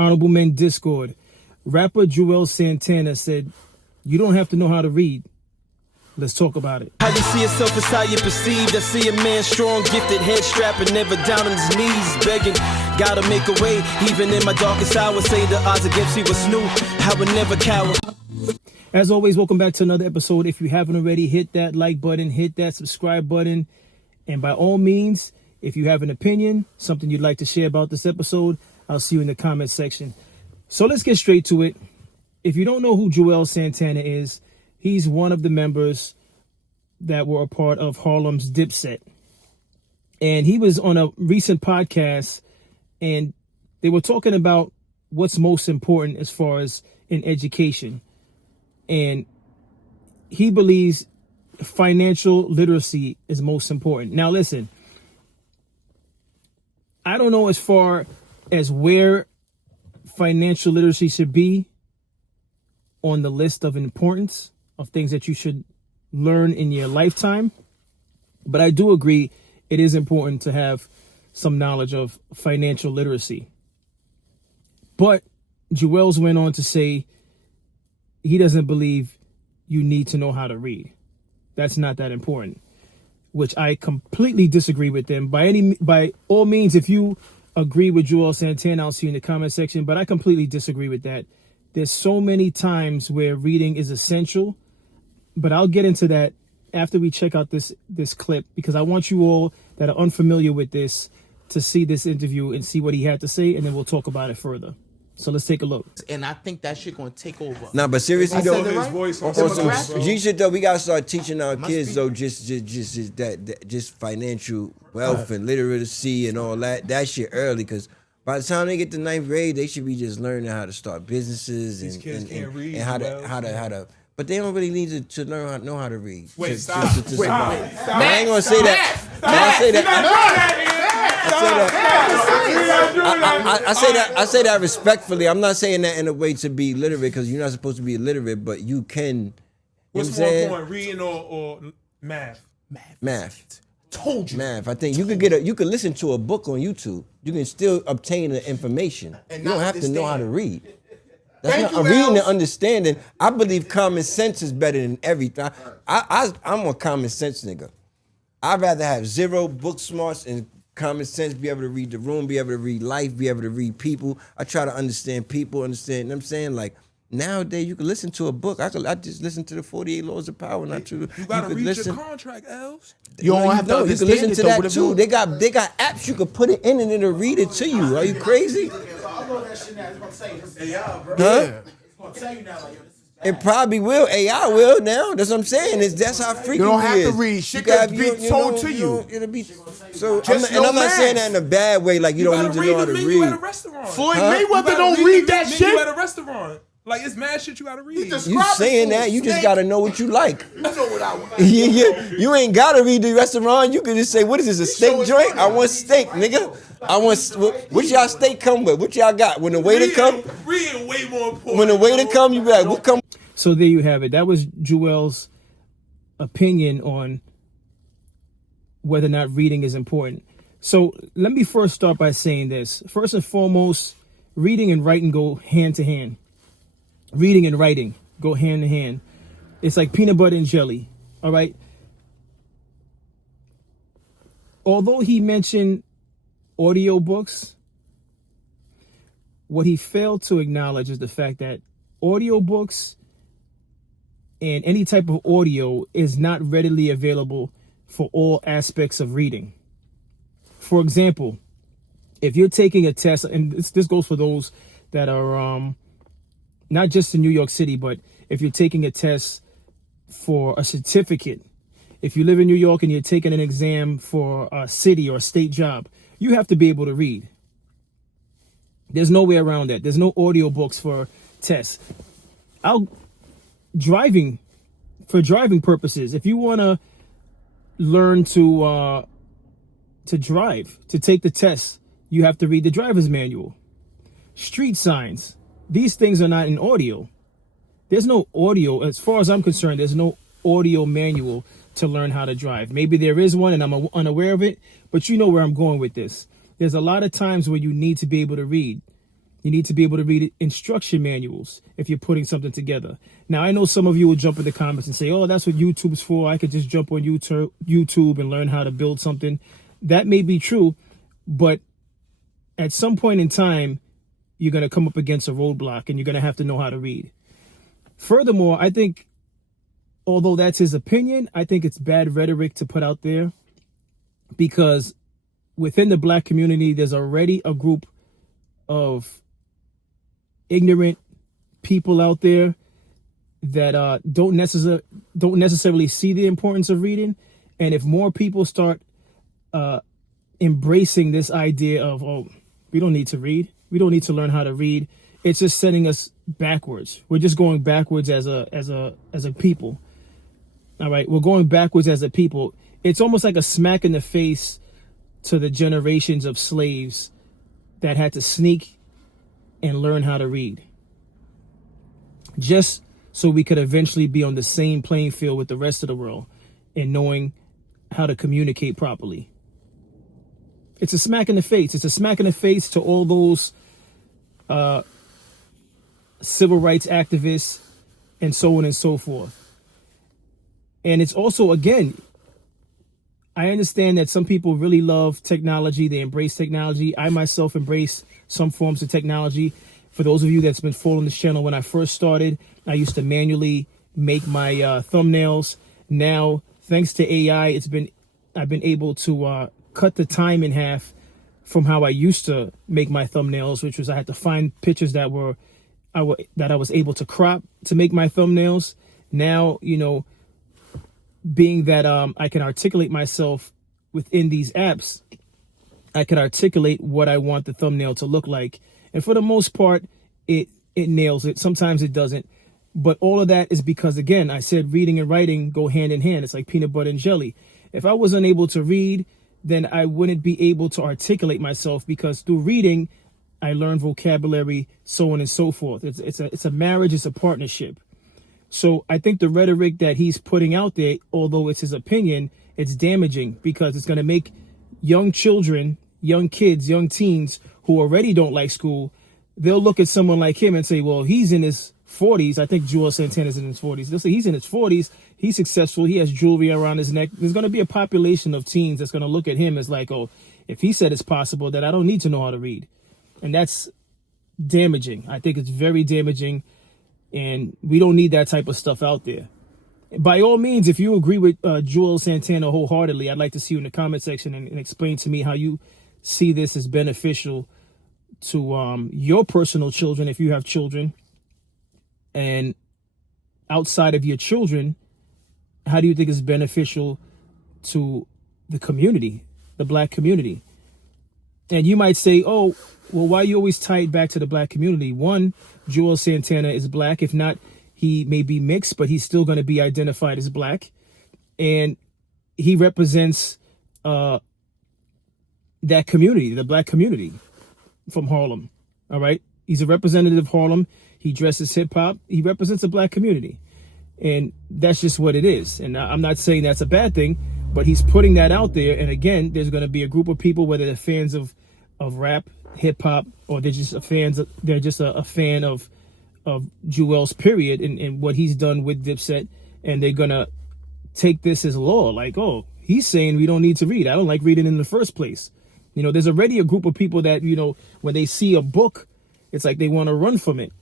Honorable Men Discord. Rapper Juelz Santana said, "You don't have to know how to read. Let's talk about it." How you see yourself is how you perceived. I see a man strong, gifted, head strapping, never down on his knees, begging. Gotta make a way, even in my darkest hour. Say the odds against me was new. I would never cower. As always, welcome back to another episode. If you haven't already, hit that like button, hit that subscribe button. And by all means, if you have an opinion, something you'd like to share about this episode, I'll see you in the comment section. So let's get straight to it. If you don't know who Juelz Santana is, he's one of the members that were a part of Harlem's Dipset. And he was on a recent podcast, and they were talking about what's most important as far as in education. And he believes financial literacy is most important. Now, listen, I don't know as far as where financial literacy should be on the list of importance of things that you should learn in your lifetime. But I do agree it is important to have some knowledge of financial literacy. But Juelz went on to say he doesn't believe you need to know how to read. That's not that important, which I completely disagree with them. By all means, if you agree with Juelz Santana, I'll see you in the comment section, but I completely disagree with that. There's so many times where reading is essential, but I'll get into that after we check out this clip, because I want you all that are unfamiliar with this to see this interview and see what he had to say, and then we'll talk about it further. So let's take a look. And I think that shit gonna take over. Nah, but seriously though, his voice on some G shit though, we gotta start teaching our kids though just financial wealth and literacy and all that shit early, because by the time they get to 9th grade, they should be just learning how to start businesses and how to. But they don't really need to know how to read. Wait, stop. I ain't gonna say that. I say that respectfully. I'm not saying that in a way to be literate, because you're not supposed to be illiterate, but you can. What's more important, reading or math? Math. Told you. Math. I think you could listen to a book on YouTube. You can still obtain the information. You don't have to know how to read. That's not reading and understanding. I believe common sense is better than everything. I'm a common sense nigga. I'd rather have zero book smarts and common sense, be able to read the room, be able to read life, be able to read people. I try to understand people, understand, you know what I'm saying? Like, nowadays, you can listen to a book. I just listen to the 48 Laws of Power, not to... You gotta read your contract, Els. You don't have to You can listen to that too. They got apps you can put it in and it'll read it to you. Are you crazy? It probably will. AI will now. That's what I'm saying. That's how freaky you don't have is. to read. Shit gets be told to you. It'll be so. I'm not saying that in a bad way. Like you don't need to know how to read. At a restaurant. Floyd Mayweather don't read that shit. You at a restaurant. Like, it's mad shit you gotta read. You saying that, you just gotta know what you like. You know what I want. You ain't gotta read the restaurant. You can just say, what is this, a steak joint? I want steak, nigga. I want, what y'all steak come with? What y'all got? When the waiter come? Reading way more important. When the waiter come, you be like, what come? So there you have it. That was Juelz's opinion on whether or not reading is important. So let me first start by saying this. First and foremost, reading and writing go hand to hand. Reading and writing go hand in hand. It's like peanut butter and jelly. All right. Although he mentioned audiobooks, what he failed to acknowledge is the fact that audiobooks and any type of audio is not readily available for all aspects of reading. For example, if you're taking a test, and this goes for those that are not just in New York City, but if you're taking a test for a certificate, if you live in New York and you're taking an exam for a city or a state job, you have to be able to read. There's no way around that. There's no audio books for tests. Driving purposes, if you want to learn to drive, to take the test, you have to read the driver's manual. Street signs, these things are not in audio. There's no audio, as far as I'm concerned, there's no audio manual to learn how to drive. Maybe there is one and I'm unaware of it, but you know where I'm going with this. There's a lot of times where you need to be able to read. You need to be able to read instruction manuals if you're putting something together. Now, I know some of you will jump in the comments and say, oh, that's what YouTube's for. I could just jump on YouTube and learn how to build something. That may be true, but at some point in time, you're going to come up against a roadblock and you're going to have to know how to read. Furthermore, I think, although that's his opinion, I think it's bad rhetoric to put out there, because within the black community, there's already a group of ignorant people out there that don't necessarily see the importance of reading. And if more people start embracing this idea of, oh, we don't need to read, we don't need to learn how to read, it's just setting us backwards. We're just going backwards as a people. All right, we're going backwards as a people. It's almost like a smack in the face to the generations of slaves that had to sneak and learn how to read, just so we could eventually be on the same playing field with the rest of the world and knowing how to communicate properly. It's a smack in the face. It's a smack in the face to all those civil rights activists and so on and so forth. And it's also, again, I understand that some people really love technology. They embrace technology. I myself embrace some forms of technology. For those of you that's been following this channel, when I first started, I used to manually make my thumbnails. Now, thanks to AI, I've been able to cut the time in half from how I used to make my thumbnails, which was I had to find pictures that I was able to crop to make my thumbnails. Now, being that I can articulate myself within these apps, I can articulate what I want the thumbnail to look like. And for the most part, it nails it. Sometimes it doesn't. But all of that is because, again, I said reading and writing go hand in hand. It's like peanut butter and jelly. If I was unable to read, then I wouldn't be able to articulate myself, because through reading, I learned vocabulary, so on and so forth. It's a marriage, it's a partnership. So I think the rhetoric that he's putting out there, although it's his opinion, it's damaging, because it's going to make young children, young kids, young teens who already don't like school, they'll look at someone like him and say, well, he's in his 40s. I think Juelz Santana's in his 40s. They'll say he's in his 40s. He's successful. He has jewelry around his neck. There's going to be a population of teens that's going to look at him as like, oh, if he said it's possible, then I don't need to know how to read. And that's damaging. I think it's very damaging. And we don't need that type of stuff out there. By all means, if you agree with Juelz Santana wholeheartedly, I'd like to see you in the comment section and explain to me how you see this as beneficial to your personal children, if you have children. And outside of your children, how do you think it's beneficial to the community, the black community? And you might say, oh, well, why you always tie it back to the black community? One, Juelz Santana is black. If not, he may be mixed, but he's still going to be identified as black. And he represents that community, the black community from Harlem. All right. He's a representative of Harlem. He dresses hip hop. He represents a black community. And that's just what it is. And I'm not saying that's a bad thing, but he's putting that out there. And again, there's going to be a group of people, whether they're fans of rap, hip hop, or they're just a fan of Juelz, period, and what he's done with Dipset. And they're going to take this as law. Like, oh, he's saying we don't need to read. I don't like reading in the first place. There's already a group of people that, when they see a book, it's like they want to run from it,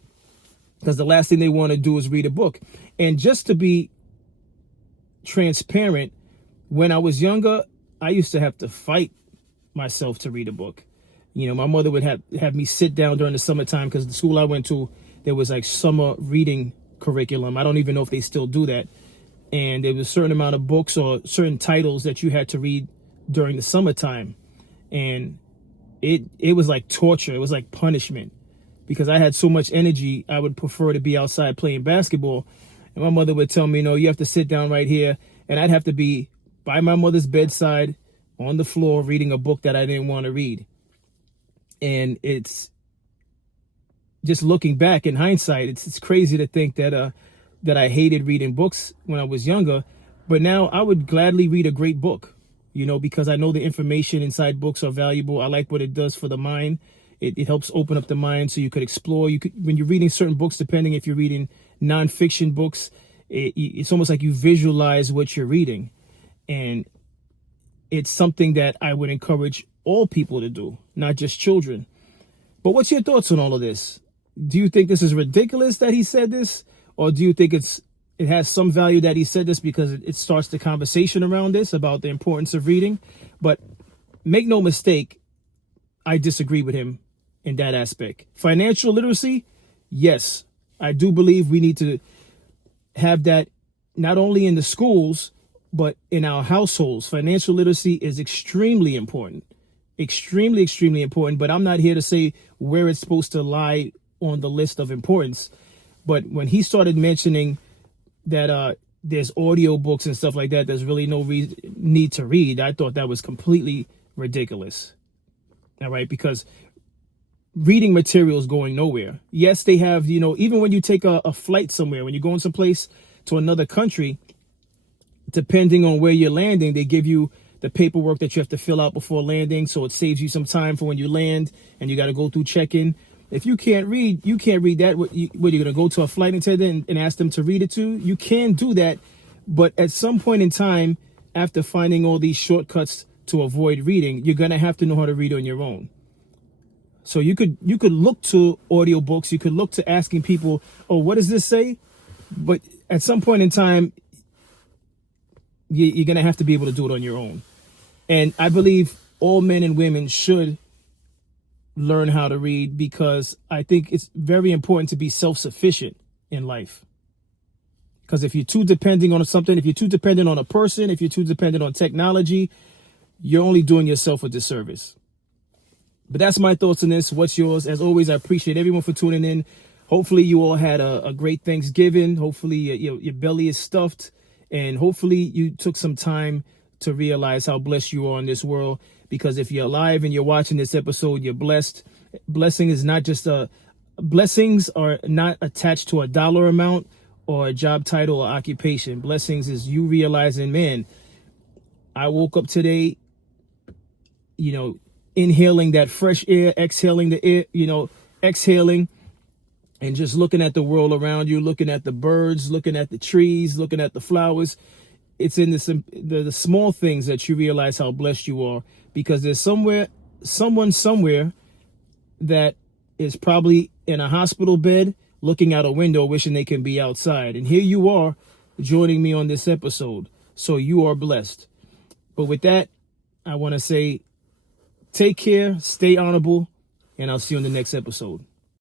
because the last thing they want to do is read a book. And just to be transparent, when I was younger, I used to have to fight myself to read a book. My mother would have me sit down during the summertime, because the school I went to, there was like summer reading curriculum. I don't even know if they still do that. And there was a certain amount of books or certain titles that you had to read during the summertime. And it was like torture. It was like punishment, because I had so much energy. I would prefer to be outside playing basketball. And my mother would tell me, no, you have to sit down right here. And I'd have to be by my mother's bedside on the floor reading a book that I didn't want to read. And it's just looking back in hindsight, it's crazy to think that I hated reading books when I was younger. But now I would gladly read a great book, because I know the information inside books are valuable. I like what it does for the mind. It helps open up the mind so you could explore. You could, when you're reading certain books, depending if you're reading nonfiction books, it's almost like you visualize what you're reading. And it's something that I would encourage all people to do, not just children. But what's your thoughts on all of this? Do you think this is ridiculous that he said this? Or do you think it has some value that he said this because it starts the conversation around this about the importance of reading? But make no mistake, I disagree with him in that aspect. Financial literacy, yes, I do believe we need to have that not only in the schools, but in our households. Financial literacy is extremely important. Extremely, extremely important. But I'm not here to say where it's supposed to lie on the list of importance. But when he started mentioning that there's audio books and stuff like that, there's really no need to read, I thought that was completely ridiculous. All right, because reading material is going nowhere. Yes, they have, even when you take a flight somewhere, when you're going someplace to another country, depending on where you're landing, they give you the paperwork that you have to fill out before landing. So it saves you some time for when you land and you got to go through check-in. If you can't read that. What you're going to go to a flight attendant and ask them to read it to? You can do that. But at some point in time, after finding all these shortcuts to avoid reading, you're going to have to know how to read on your own. So you could look to audiobooks. You could look to asking people, oh, what does this say? But at some point in time, you're going to have to be able to do it on your own. And I believe all men and women should learn how to read, because I think it's very important to be self-sufficient in life. Because if you're too dependent on something, if you're too dependent on a person, if you're too dependent on technology, you're only doing yourself a disservice. But that's my thoughts on this. What's yours? As always, I appreciate everyone for tuning in. Hopefully you all had a great Thanksgiving. Hopefully your belly is stuffed. And hopefully you took some time to realize how blessed you are in this world. Because if you're alive and you're watching this episode, you're blessed. Blessings are not attached to a dollar amount or a job title or occupation. Blessings is you realizing, man, I woke up today, inhaling that fresh air, exhaling the air, exhaling and just looking at the world around you, looking at the birds, looking at the trees, looking at the flowers. It's in the small things that you realize how blessed you are, because there's someone somewhere that is probably in a hospital bed looking out a window wishing they can be outside. And here you are joining me on this episode. So you are blessed. But with that, I want to say take care, stay honorable, and I'll see you on the next episode.